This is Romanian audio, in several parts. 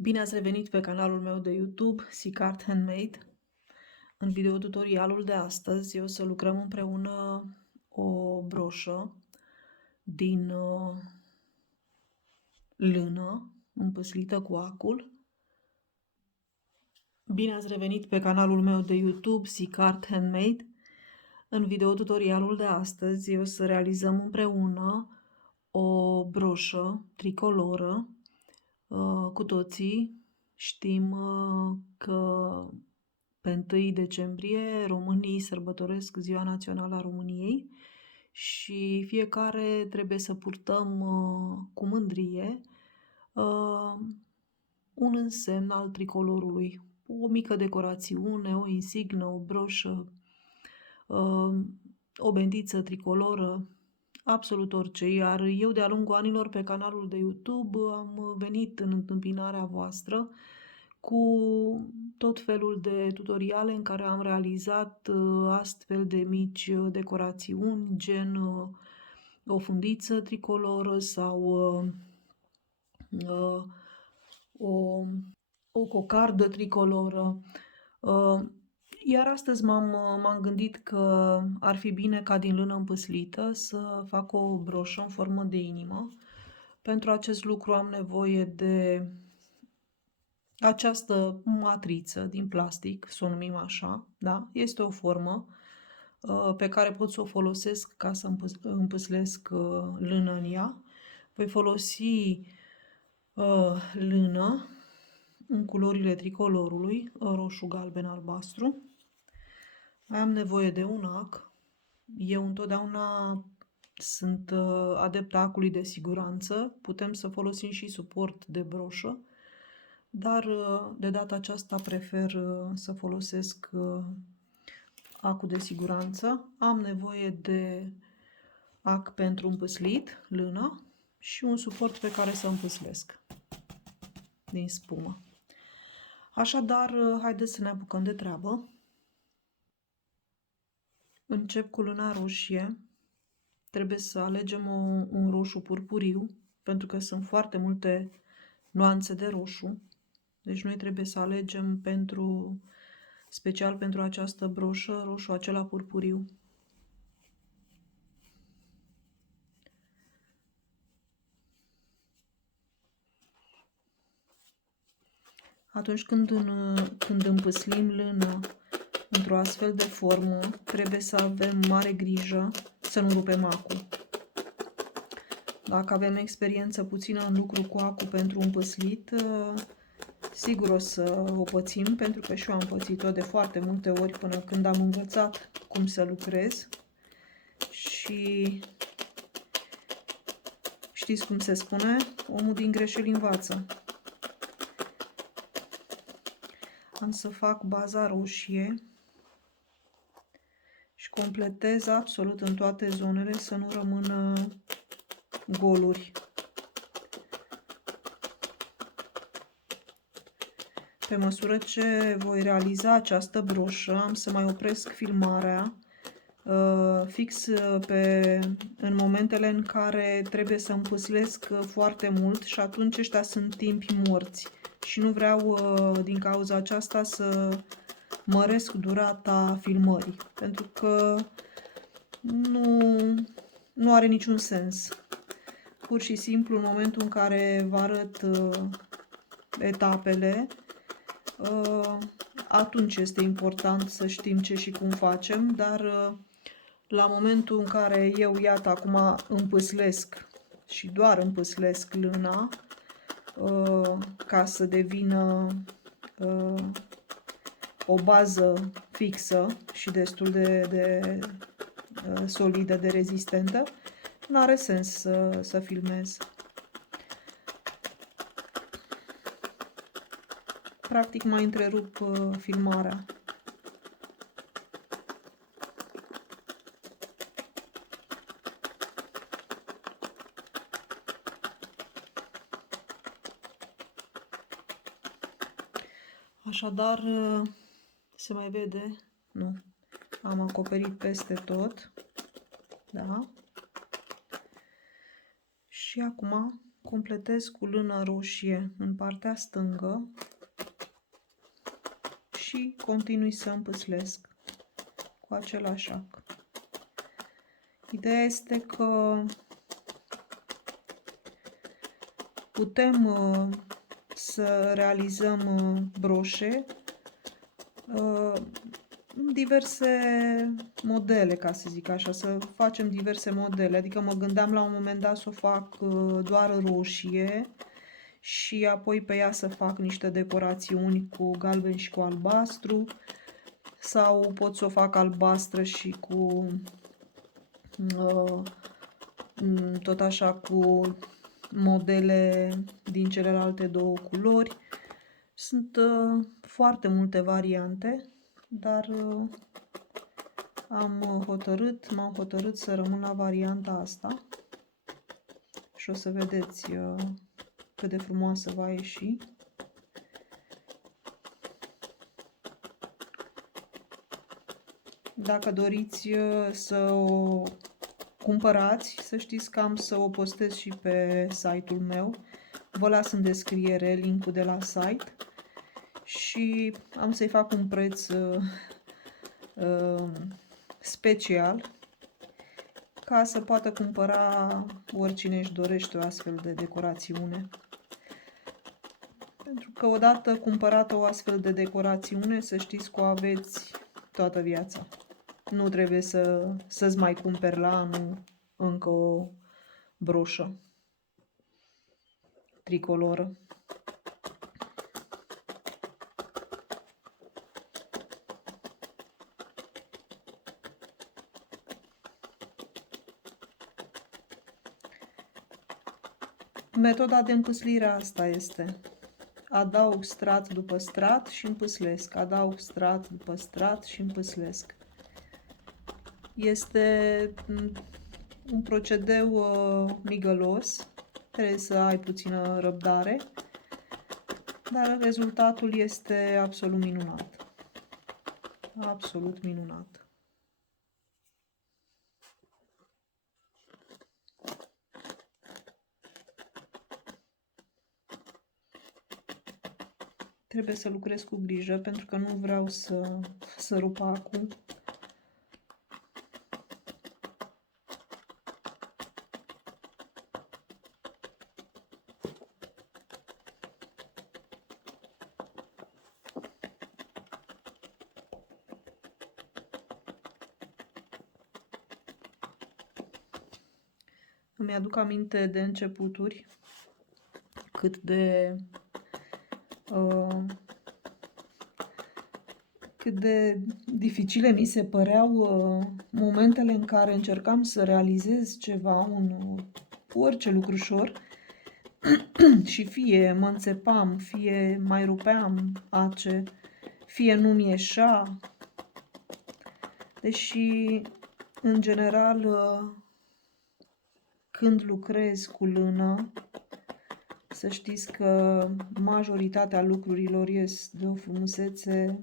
Bine ați revenit pe canalul meu de YouTube, Sicart Handmade. În videotutorialul de astăzi o să lucrăm împreună o broșă din lână împăslită cu acul. Bine ați revenit pe canalul meu de YouTube, Sicart Handmade. În videotutorialul de astăzi o să realizăm împreună o broșă tricoloră. Cu toții știm că pe 1 decembrie românii sărbătoresc Ziua Națională a României și fiecare trebuie să purtăm cu mândrie un însemn al tricolorului, o mică decorațiune, o insignă, o broșă, o bendiță tricoloră, absolut orice. Iar eu, de-a lungul anilor, pe canalul de YouTube am venit în întâmpinarea voastră cu tot felul de tutoriale în care am realizat astfel de mici decorațiuni, gen o fundiță tricoloră sau o cocardă tricoloră. Iar astăzi m-am gândit că ar fi bine ca din lână împăslită să fac o broșă în formă de inimă. Pentru acest lucru am nevoie de această matriță din plastic, să o numim așa, da? Este o formă pe care pot să o folosesc ca să împăslesc lână în ea. Voi folosi lână în culorile tricolorului, roșu, galben, albastru. Mai am nevoie de un ac. Eu întotdeauna sunt adeptă acului de siguranță. Putem să folosim și suport de broșă, dar de data aceasta prefer să folosesc acul de siguranță. Am nevoie de ac pentru împăslit, lână, și un suport pe care să împăslesc din spumă. Așadar, haideți să ne apucăm de treabă. Încep cu lâna roșie. Trebuie să alegem un roșu purpuriu, pentru că sunt foarte multe nuanțe de roșu. Deci noi trebuie să alegem special pentru această broșă, roșu acela purpuriu. Atunci când împăslim lână într-o astfel de formă, trebuie să avem mare grijă să nu rupem acul. Dacă avem experiență puțină în lucru cu acul pentru împăslit, sigur o să o pățim, pentru că și eu am pățit-o de foarte multe ori până când am învățat cum să lucrez. Și știți cum se spune? Omul din greșeli învață. Am să fac baza roșie și completez absolut în toate zonele, să nu rămână goluri. Pe măsură ce voi realiza această broșă, am să mai opresc filmarea fix în momentele în care trebuie să împăslesc foarte mult și atunci ăștia sunt timpi morți. Și nu vreau din cauza aceasta să măresc durata filmării, pentru că nu are niciun sens. Pur și simplu, în momentul în care vă arăt etapele, atunci este important să știm ce și cum facem, dar la momentul în care eu, iată, acum împăslesc și doar împăslesc lâna ca să devină o bază fixă și destul de solidă, de rezistentă, nu are sens să filmez. Practic mai întrerup filmarea. Așadar, se mai vede? Nu. Am acoperit peste tot. Da? Și acum completez cu lână roșie în partea stângă și continui să împâslesc cu același ac. Ideea este că putem să realizăm broșe în diverse modele, ca să zic așa, să facem diverse modele. Adică mă gândeam la un moment dat să o fac doar roșie și apoi pe ea să fac niște decorațiuni cu galben și cu albastru, sau pot să o fac albastră și cu tot așa cu modele din celelalte două culori. Sunt foarte multe variante, dar m-am hotărât să rămân la varianta asta și o să vedeți cât de frumoasă va ieși. Dacă doriți să o cumpărați, să știți că am să o postez și pe site-ul meu. Vă las în descriere link-ul de la site și am să-i fac un preț special ca să poată cumpăra oricine își dorește o astfel de decorațiune. Pentru că odată cumpărată o astfel de decorațiune, să știți că o aveți toată viața. Nu trebuie să-ți mai cumperi la anul încă o broșă tricoloră. Metoda de împâslire asta este: adaug strat după strat și împâslesc, adaug strat după strat și împâslesc. Este un procedeu migălos, trebuie să ai puțină răbdare, dar rezultatul este absolut minunat. Absolut minunat. Trebuie să lucrez cu grijă pentru că nu vreau să rup acul. Îmi aduc aminte de începuturi, cât de dificile mi se păreau momentele în care încercam să realizez ceva, orice lucrușor, și fie mă înțepam, fie mai rupeam ace, fie nu-mi ieșea. Deși, în general, când lucrez cu lână, să știți că majoritatea lucrurilor ies de o frumusețe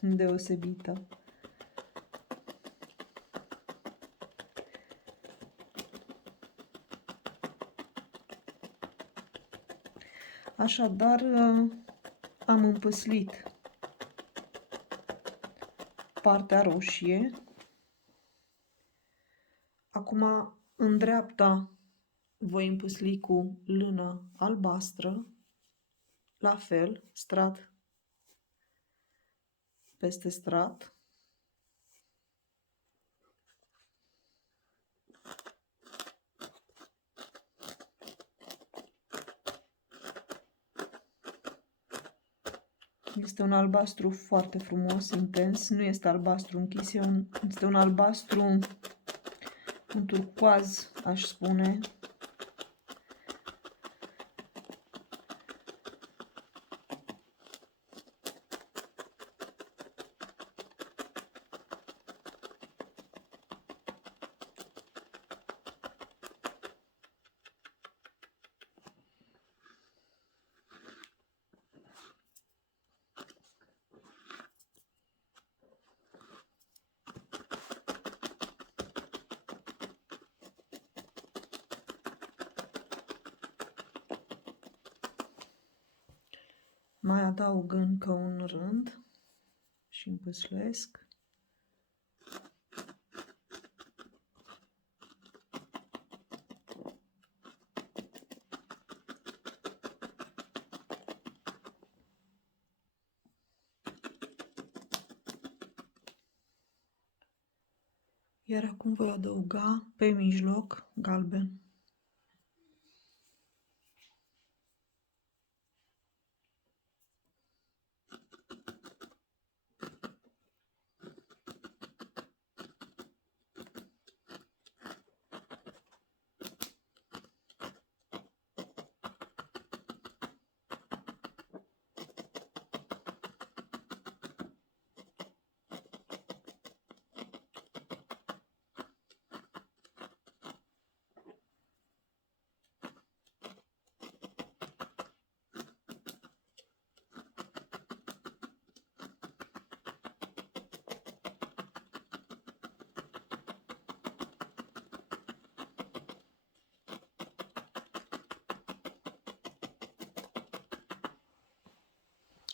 deosebită. Așadar, am împăslit partea roșie. Acum, în dreapta, voi împăsli cu lână albastră, la fel, strat peste strat. Este un albastru foarte frumos, intens, nu este albastru închis, este un albastru, un turcoaz, aș spune. Mai adaug încă un rând și împâslesc. Iar acum voi adăuga pe mijloc galben.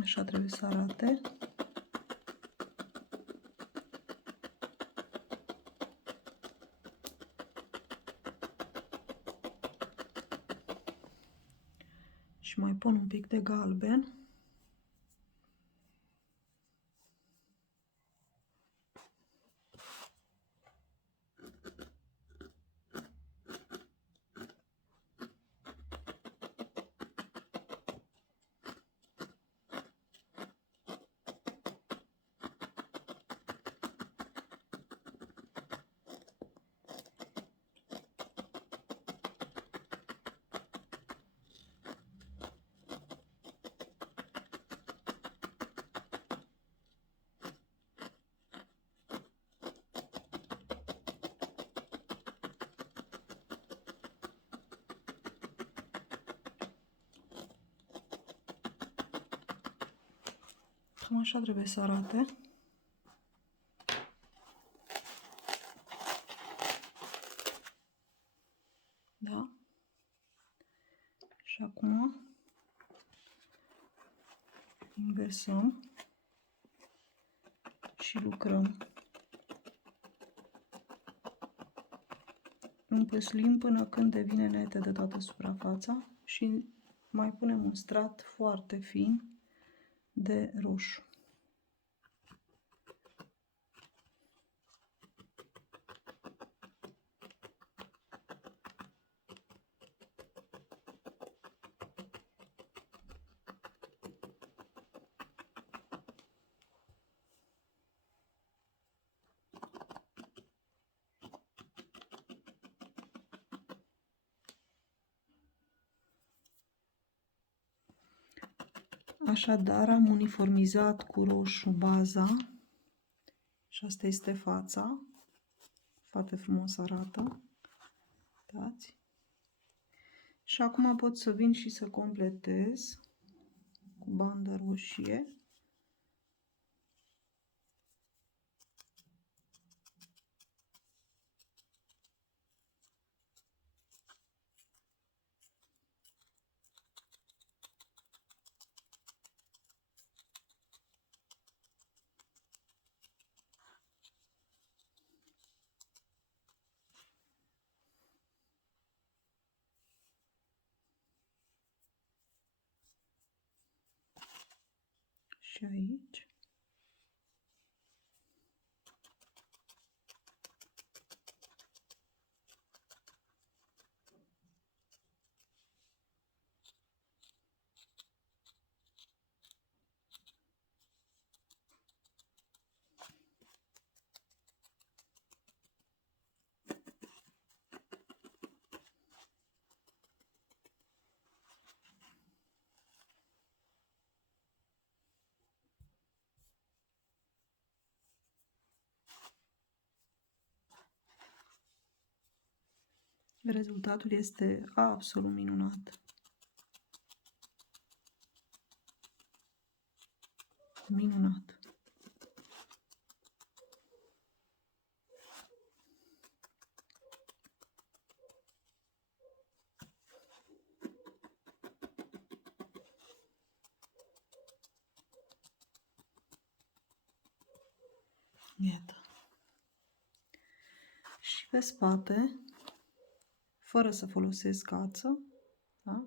Așa trebuie să arate. Și mai pun un pic de galben. Cam așa trebuie să arate. Da? Și acum inversăm și lucrăm. Împăslim până când devine nete de toată suprafața și mai punem un strat foarte fin de roșu. Așadar, am uniformizat cu roșu baza și asta este fața. Foarte frumos arată. Uitați. Și acum pot să vin și să completez cu bandă roșie. Și aici. Rezultatul este absolut minunat. Minunat. Iată. Și pe spate, fără să folosesc ață, da?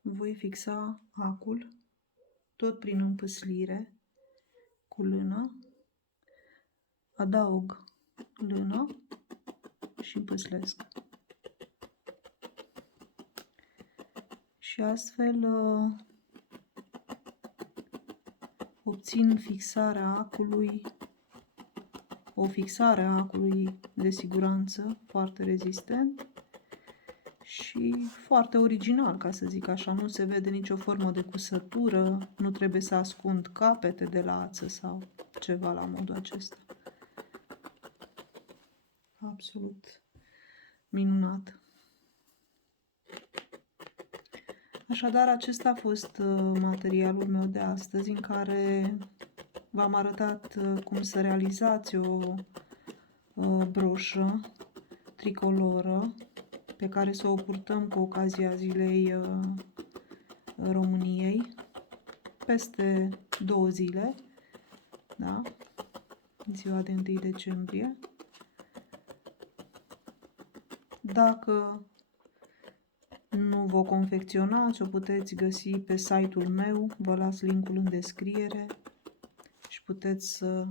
Voi fixa acul tot prin împâslire cu lână, adaug lână și împâslesc. Și astfel obțin fixarea acului, o fixare a acului de siguranță foarte rezistent și foarte original, ca să zic așa. Nu se vede nicio formă de cusătură, nu trebuie să ascund capete de la ață sau ceva la modul acesta. Absolut minunat. Așadar, acesta a fost materialul meu de astăzi, în care v-am arătat cum să realizați o broșă tricoloră pe care să o purtăm cu ocazia Zilei României peste 2 zile, da? Ziua de 1 decembrie. Dacă nu vă confecționați, o puteți găsi pe site-ul meu, vă las linkul în descriere și puteți să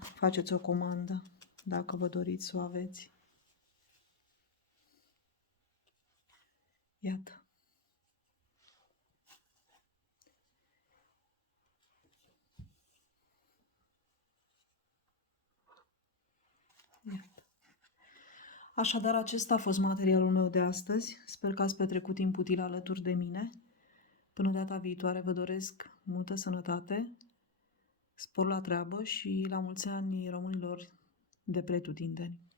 faceți o comandă dacă vă doriți să o aveți. Iată. Iată. Așadar, acesta a fost materialul meu de astăzi. Sper că ați petrecut timp util alături de mine. Până data viitoare vă doresc multă sănătate, spor la treabă și la mulți ani românilor de pretutindeni.